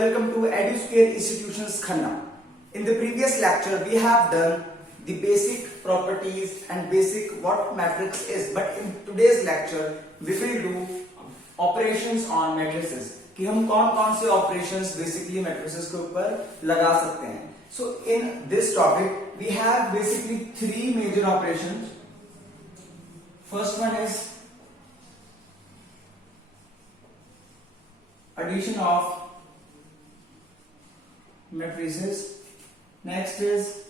welcome to EduSquare Institutions Khanna. In the previous lecture, we have done the basic properties and basic what matrix is. But in today's lecture, we will do operations on matrices. कि हम कौन-कौन से operations basically matrices के ऊपर लगा सकते हैं. So in this topic, we have basically three major operations. First one is addition of matrices. Next is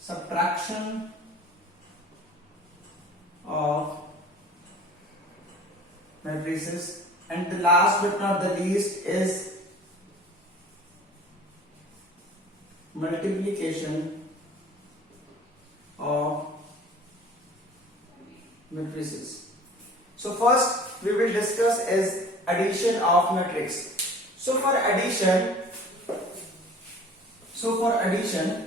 subtraction of matrices, and the last but not the least is multiplication of matrices. So first we will discuss is addition of matrix. So for addition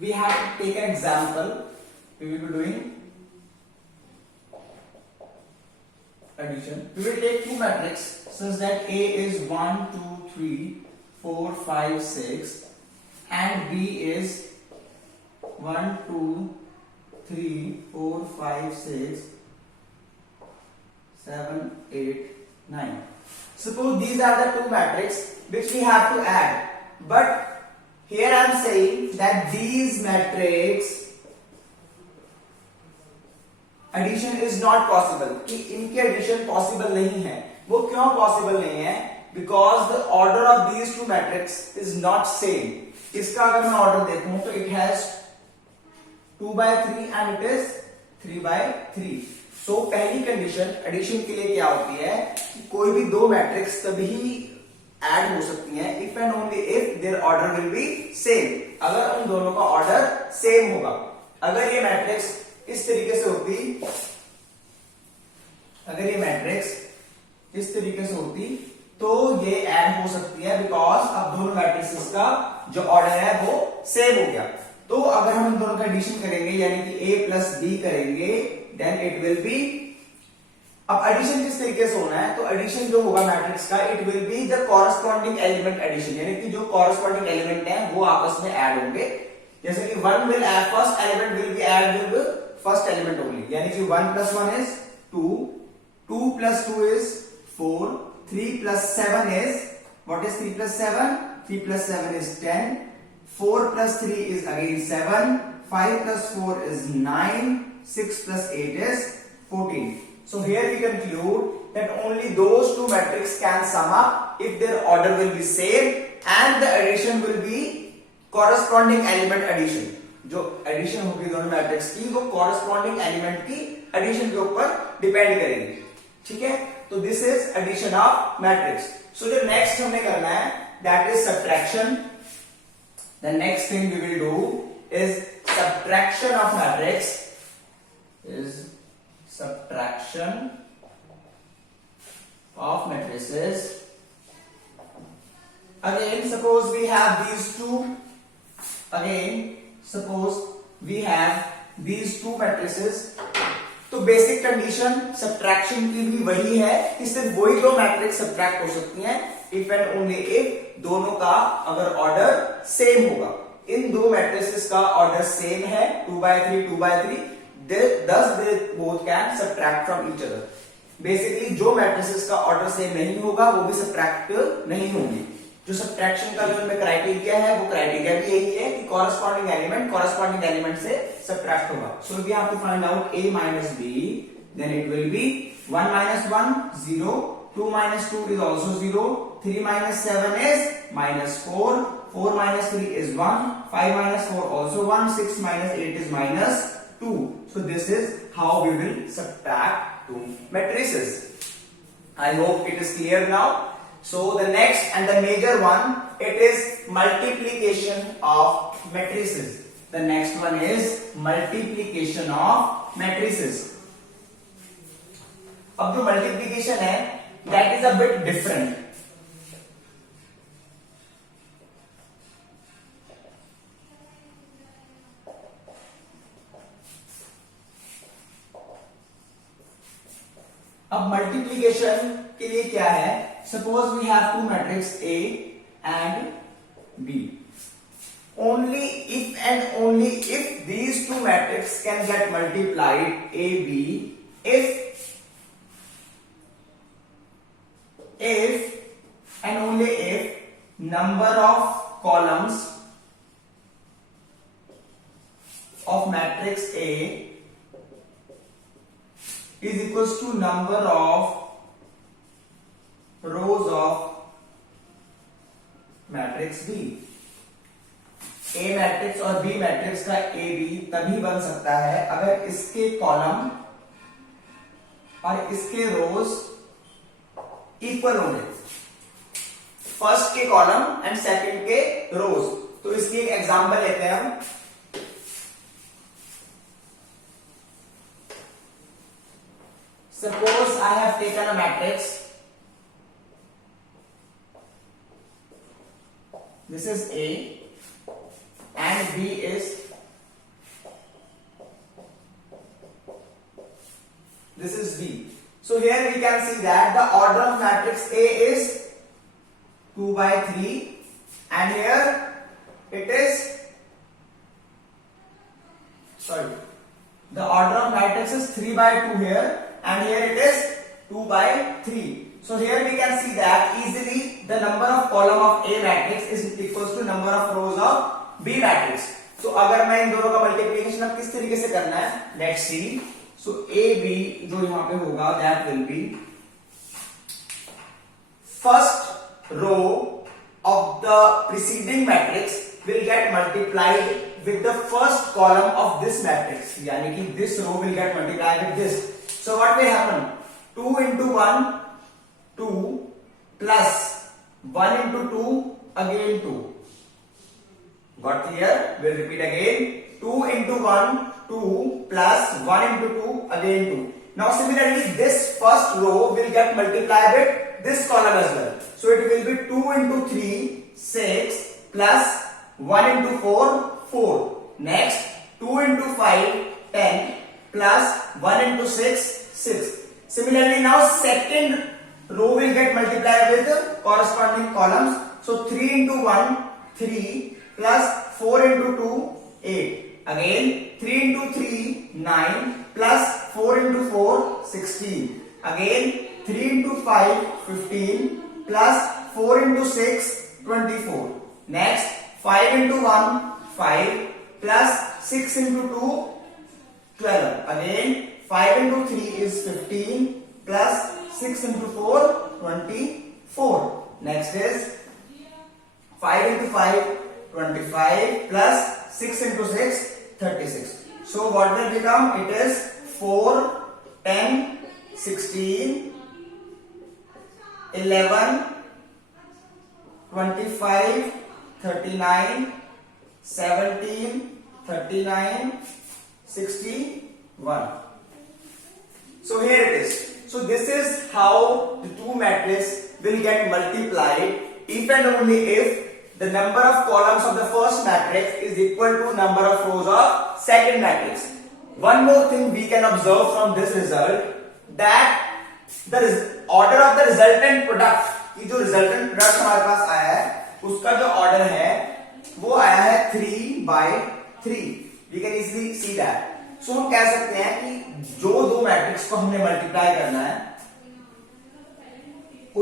we have to take an example. We will be doing addition. We will take two matrices such that A is 1, 2, 3, 4, 5, 6 and B is 1, 2, 3, 4, 5, 6, 7, 8, 9. Suppose these are the two matrices which we have to add. But here I am saying that these matrices addition is not possible. कि इनकी addition possible नहीं है. वो क्यों possible नहीं है? Because the order of these two matrices is not same. इसका अगर मैं order देखूं तो it has 2 by 3 and it is 3 by 3. So पहली condition addition के लिए क्या होती है कि कोई भी दो matrix तभी ऐड हो सकती हैं if and only if their order will be same. अगर उन दोनों का ऑर्डर सेम होगा. अगर ये मैट्रिक्स इस तरीके से होती तो ये ऐड हो सकती है बिकॉज अब दोनों मैट्रिक्स का जो ऑर्डर है वो सेम हो गया. तो अगर हम इन दोनों का एडिशन करेंगे यानी कि a प्लस बी करेंगे देन इट विल बी. अब एडिशन किस तरीके से होना है तो एडिशन जो होगा मैट्रिक्स का it will be the corresponding element addition यानी कि जो कॉरस्पॉन्डिंग एलिमेंट है वो आपस में ऐड होंगे. जैसे कि 1 will add first element will be add with first element only यानी कि 1 plus 1 is 2, 2 plus 2 is 4, 3 plus 7 is what is 3 plus 7? 3 plus 7 is 10, 4 plus 3 is again 7, 5 plus 4 is 9, 6 plus 8 is 14. So here we conclude that only those two matrices can sum up if their order will be same and the addition will be corresponding element addition. जो एडिशन होगी दोनों मैट्रिक्स की वो corresponding element की एडिशन के ऊपर डिपेंड करेगी. ठीक है, तो this is addition of matrix. So जो नेक्स्ट हमने करना है that is subtraction. The next thing we will do is subtraction of matrix. Is subtraction of matrices. Again, suppose we have these two matrices. तो basic condition subtraction की भी वही है कि सिर्फ वही दो मैट्रिक्स सब्ट्रैक्ट हो सकती हैं इफ एंड ओनली इफ दोनों का अगर ऑर्डर सेम होगा. इन दो मैट्रिसेस का ऑर्डर सेम है 2 by 3, 2 by 3. Thus they both can subtract from each other. Basically जो मैट्रिसेस का ऑर्डर सेम नहीं होगा वो भी सब्ट्रैक्ट नहीं होंगी. जो सब्ट्रैक्शन का जो इनमें क्राइटेरिया है वो क्राइटेरिया भी यही है कि कॉरस्पॉन्डिंग एलिमेंट से सब्ट्रैक्ट होगा. So we have to find out a minus b, then it will be 1 minus 1 0, 2 minus 2 is also 0, 3 minus 7 is minus 4, 4 minus 3 is 1, 5 minus 4 also 1, 6 minus 8 is minus 2. So this is how we will subtract two matrices. I hope it is clear now. So the next and the major one, it is multiplication of matrices. The next one is multiplication of matrices. अब जो multiplication है, that is a bit different. अब multiplication के लिए क्या है suppose we have two matrix A and B. Only if and only if these two matrices can get multiplied A, B, if and only if number of columns of matrix A is equals to number of rows of matrix B. A matrix और B matrix का A B तभी बन सकता है अगर इसके कॉलम और इसके रोज इक्वल होंगे, फर्स्ट के कॉलम एंड सेकंड के रोज. तो इसकी एक एग्जांपल लेते हैं हम. Suppose I have taken a matrix, this is A and B is this is B. So here we can see that the order of matrix A is 2 by 3 and here it is the order of matrix is 3 by 2 here and here it is 2 by 3. So here we can see that easily the number of column of A matrix is equals to number of rows of B matrix. तो अगर मैं इन दोनों का मल्टीप्लिकेशन अब किस तरीके से करना है, let's see. So A B जो यहां पे होगा that will be first row of the preceding matrix will get multiplied with the first column of this matrix, यानी कि this row will get multiplied with this. So what will happen, 2 into 1 2 plus 1 into 2 again 2. Got clear? We'll repeat again. 2 into 1 2 plus 1 into 2 again 2. Now similarly this first row will get multiplied with this column as well. So it will be 2 into 3 6 plus 1 into 4 4. Next 2 into 5 10 plus 1 into 6 6. Similarly now second row will get multiplied with the corresponding columns. So 3 into 1 3 plus 4 into 2 8. Again 3 into 3 9 plus 4 into 4 16. Again 3 into 5 15 plus 4 into 6 24. Next 5 into 1 5 plus 6 into 2 12. Again 5 into 3 is 15 plus 6 into 4 24. Next is 5 into 5 25 plus 6 into 6 36. So what will become, it is 4 10 16 11 25 39 17 39 61. So here it is. So this is how the two matrices will get multiplied if and only if the number of columns of the first matrix is equal to number of rows of second matrix. One more thing we can observe from this result, that the order of the resultant product, कि जो resultant product हमारे पास आया है उसका जो order है वो आया है 3 by 3. We can easily see that. So हम कह सकते हैं कि जो दो मैट्रिक्स को हमने मल्टीप्लाई करना है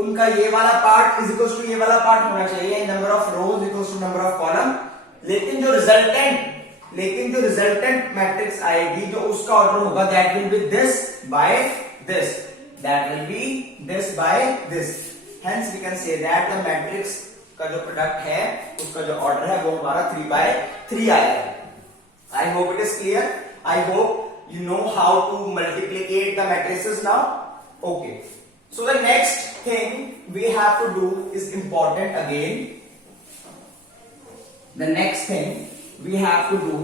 उनका ये वाला पार्ट इज इक्वल टू ये वाला पार्ट होना चाहिए, number of rows equal to number of column. लेकिन जो रिजल्टेंट मैट्रिक्स आएगी जो उसका ऑर्डर होगा that will be this by this, that will be this by this. Hence we can say that the matrix का जो प्रोडक्ट है उसका जो ऑर्डर है वो हमारा 3 by 3 आया है. I hope it is clear. I hope you know how to multiplicate the matrices now. Okay, so the next thing we have to do is important again. The next thing we have to do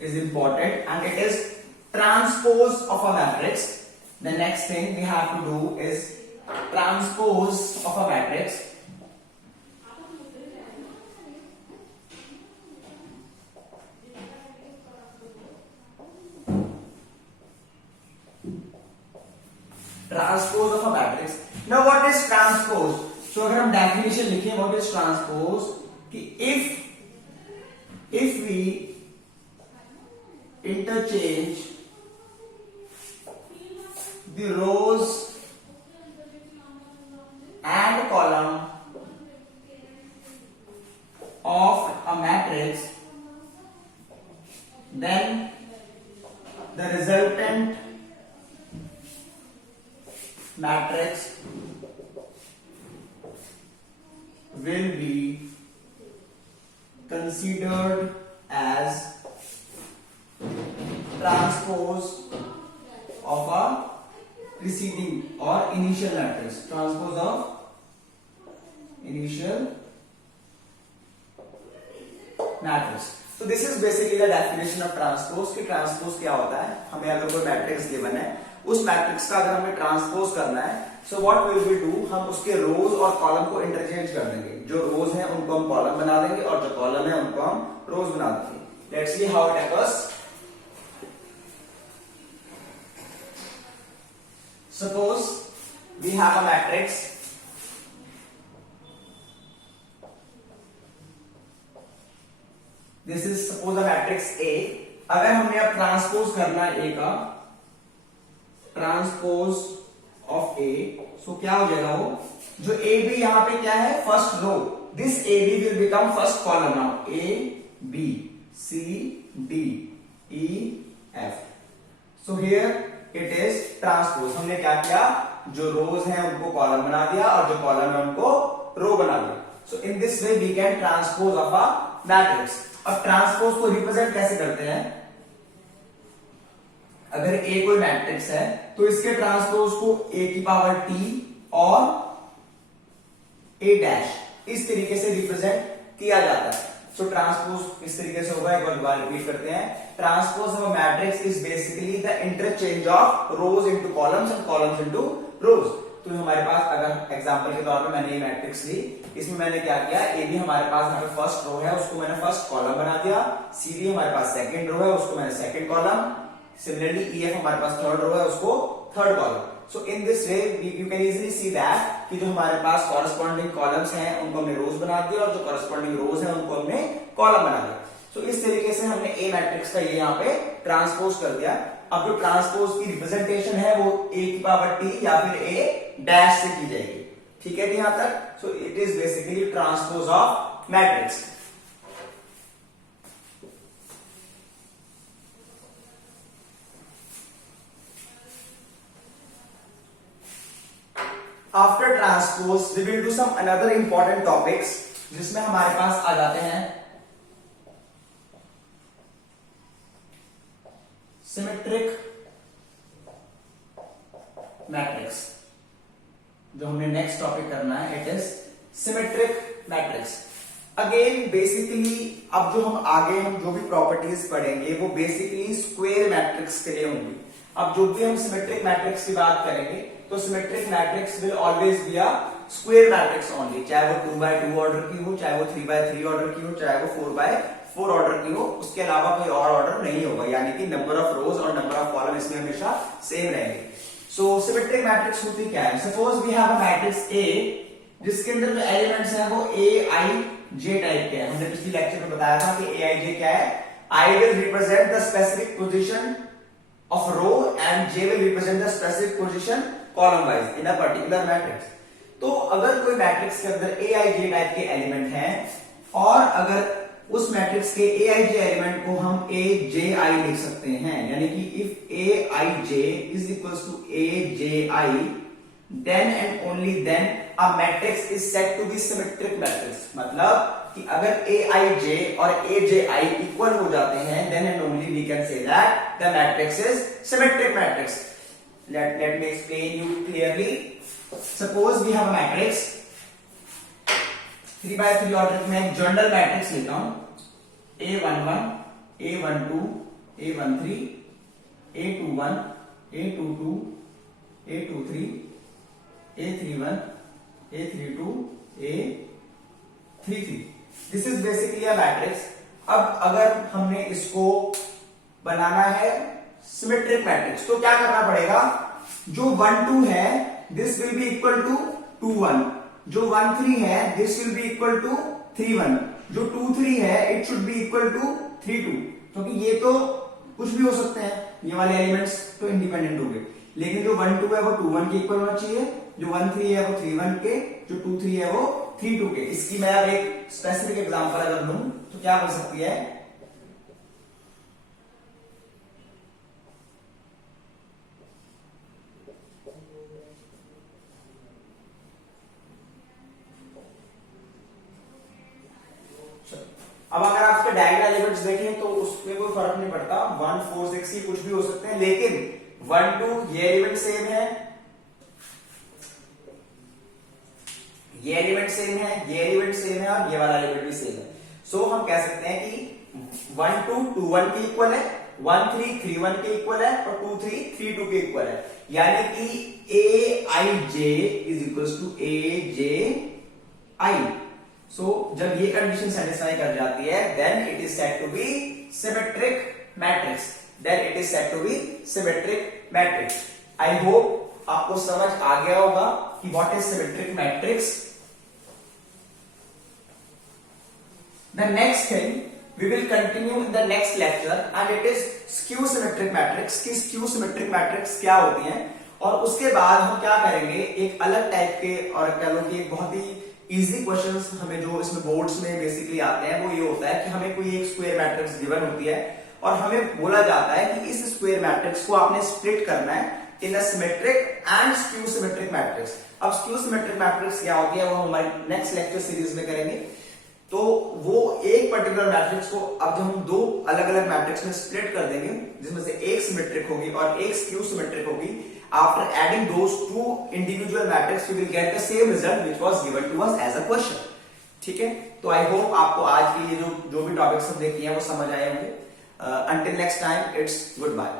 is important and it is transpose of a matrix. The next thing we have to do is transpose of a matrix. Transpose of a matrix. Now what is transpose? So अगर हम definition लिखें what is transpose, कि if we interchange the rows and column of a matrix, then the resultant matrix will be considered as transpose of a preceding or initial matrix. Transpose of initial matrix. So this is basically the definition of transpose. कि ट्रांसपोज क्या होता है? हमें अगर कोई matrix given है, उस मैट्रिक्स का अगर हमें ट्रांसपोज करना है, so what will we do? हम उसके रोज और कॉलम को इंटरचेंज कर देंगे. जो रोज हैं उनको हम कॉलम बना देंगे और जो कॉलम है उनको हम रोज बना देंगे. Let's see how it occurs. Suppose we have a matrix. This is suppose a matrix A. अगर हमने अब ट्रांसपोज करना है A का, ट्रांसपोज ऑफ A, सो क्या हो जाएगा? वो जो A B यहां पे क्या है? First row. This A B will become first column. Now A B C D E F. So here it is transpose. हमने क्या किया? जो रोज हैं उनको कॉलम बना दिया और जो कॉलम है उनको रो बना दिया. So in this way we can transpose of a matrix. अब ट्रांसपोज को रिप्रेजेंट कैसे करते हैं? अगर ए कोई मैट्रिक्स है तो इसके ट्रांसपोज को ए की पावर टी और ए डैश इस तरीके से रिप्रेजेंट किया जाता है. सो ट्रांसपोज इस तरीके से होगा. एक बार दोबारा रिपीट करते हैं. Transpose of a matrix is basically the interchange of rose into columns and columns into रोज. तो हमारे पास अगर एग्जांपल के तौर पे मैंने ये मैट्रिक्स ली, इसमें मैंने क्या किया? ए बी हमारे पास यहाँ पे फर्स्ट रो है, उसको मैंने फर्स्ट कॉलम बना दिया. सी डी हमारे पास सेकंड रो है, उसको मैंने second column. Similarly E F हमारे पास थर्ड रो है, उसको third column. So in this way you can easily see that कि जो हमारे पास कॉरेस्पॉन्डिंग कॉलम्स हैं उनको हमने रोज बना दिया और जो कॉरेस्पॉन्डिंग रोज हैं उनको हमने कॉलम बना दिया. सो इस तरीके से हमने ए मैट्रिक्स का ये यहाँ पे ट्रांसपोज कर दिया. अब जो ट्रांसपोज की रिप्रेजेंटेशन है वो ए की पावर टी या फिर ए डैश से की जाएगी. ठीक है यहां तक? So it is basically transpose of matrix. After transpose we will do some another important topics जिसमें हमारे पास आ जाते हैं सिमेट्रिक मैट्रिक्स. जो हमने नेक्स्ट टॉपिक करना है it is symmetric matrix. Again basically अब जो हम आगे हम जो भी प्रॉपर्टीज पढ़ेंगे वो बेसिकली स्क्वायर मैट्रिक्स के लिए होंगी. अब जो भी हम सिमेट्रिक मैट्रिक्स की बात करेंगे तो symmetric matrix will always be a square matrix only. चाहे वो 2x2 ऑर्डर की हो, चाहे वो 3x3 ऑर्डर की हो, चाहे वो 4x4 ऑर्डर की हो. उसके अलावा कोई और ऑर्डर नहीं होगा. यानी कि नंबर ऑफ रोज और नंबर ऑफ कॉलम इसमें हमेशा सेम रहेंगे. सो सिमेट्रिक मैट्रिक्स होती क्या है? Suppose we have a matrix A जिसके अंदर जो एलिमेंट्स हैं वो ए आई जे टाइप के हैं. हमने पिछले लेक्चर में बताया था कि ए आई जे क्या है? I will represent the specific position of row and J will represent the specific position column wise in a particular matrix. तो अगर कोई मैट्रिक्स के अंदर ए आई जे टाइप के एलिमेंट हैं और अगर उस मैट्रिक्स के ए आई जे एलिमेंट को हम ए जे आई लिख सकते हैं, यानी कि if A I J is equals to A J I then and only then a matrix is said to be symmetric matrix. मतलब कि अगर ए आई जे और ए जे आई इक्वल हो जाते हैं then and only we can say that the matrix is symmetric matrix. let me explain you clearly. Suppose we have a matrix 3x3 order में एक general matrix लेता हूं. A11, A12, A13, A21, A22, A23, A31, A32, A33. This is basically a matrix. अब अगर हमने इसको बनाना है symmetric matrix तो क्या करना पड़ेगा? जो 1 2 है this will be equal to 2 1, जो 1 3 है this will be equal to 3 1, जो 2 3 है it should be equal to 3 2, क्योंकि ये तो कुछ भी हो सकते हैं, ये वाले एलिमेंट्स तो इंडिपेंडेंट हो गए, लेकिन जो 1 2 है वो 2 1 के इक्वल होना चाहिए, जो 1 3 है वो 3 1 के, जो 2 3 है वो 3 2 के। इसकी मैं अब एक स्पेसिफिक एग्जांपल अगर लूं तो क्या बन सकती है, अब अगर आप इसके डायगोनल एलिमेंट्स देखें तो उसमें कोई फर्क नहीं पड़ता, 1 4 6 ये कुछ भी हो सकते हैं, लेकिन 1 2 ये एलिमेंट सेम है, ये एलिमेंट सेम है, ये एलिमेंट सेम है और ये वाला एलिमेंट भी सेम है। सो हम कह सकते हैं कि 1 2 2 1 के इक्वल है, 1 3 3 1 के इक्वल है और 2 3 3 2 के इक्वल है, यानी कि aij is equal to aj। So जब ये कंडीशन सेटिस्फाई कर जाती है then it is said to be symmetric matrix, then it is said to be symmetric matrix. I hope आपको समझ आ गया होगा कि what is symmetric matrix. The next thing we will continue in the next lecture and it is skew symmetric matrix. की skew symmetric matrix क्या होती हैं, और उसके बाद हम क्या करेंगे, एक अलग टाइप के और कह लो कि एक बहुत ही इजी क्वेश्चंस हमें जो इसमें बोर्ड्स में बेसिकली आते हैं, वो ये होता है कि हमें कोई एक स्क्वायर मैट्रिक्स गिवन होती है और हमें बोला जाता है कि इस स्क्वायर मैट्रिक्स को आपने स्प्लिट करना है in a symmetric and skew symmetric matrix. अब स्क्यू सिमेट्रिक मैट्रिक्स क्या होती है वो हम हमारी नेक्स्ट लेक्चर सीरीज में करेंगे। तो वो एक पर्टिकुलर मैट्रिक्स को अब जब हम दो अलग अलग मैट्रिक्स में स्प्लिट कर देंगे, जिसमें से एक सिमेट्रिक होगी और एक स्क्यू सिमेट्रिक होगी, after adding those two individual matrices we will get the same result which was given to us as a question। ठीक है, तो आई होप आपको आज के ये जो भी टॉपिक्स हम देखे हैं वो समझ आए होंगे। until next time it's goodbye।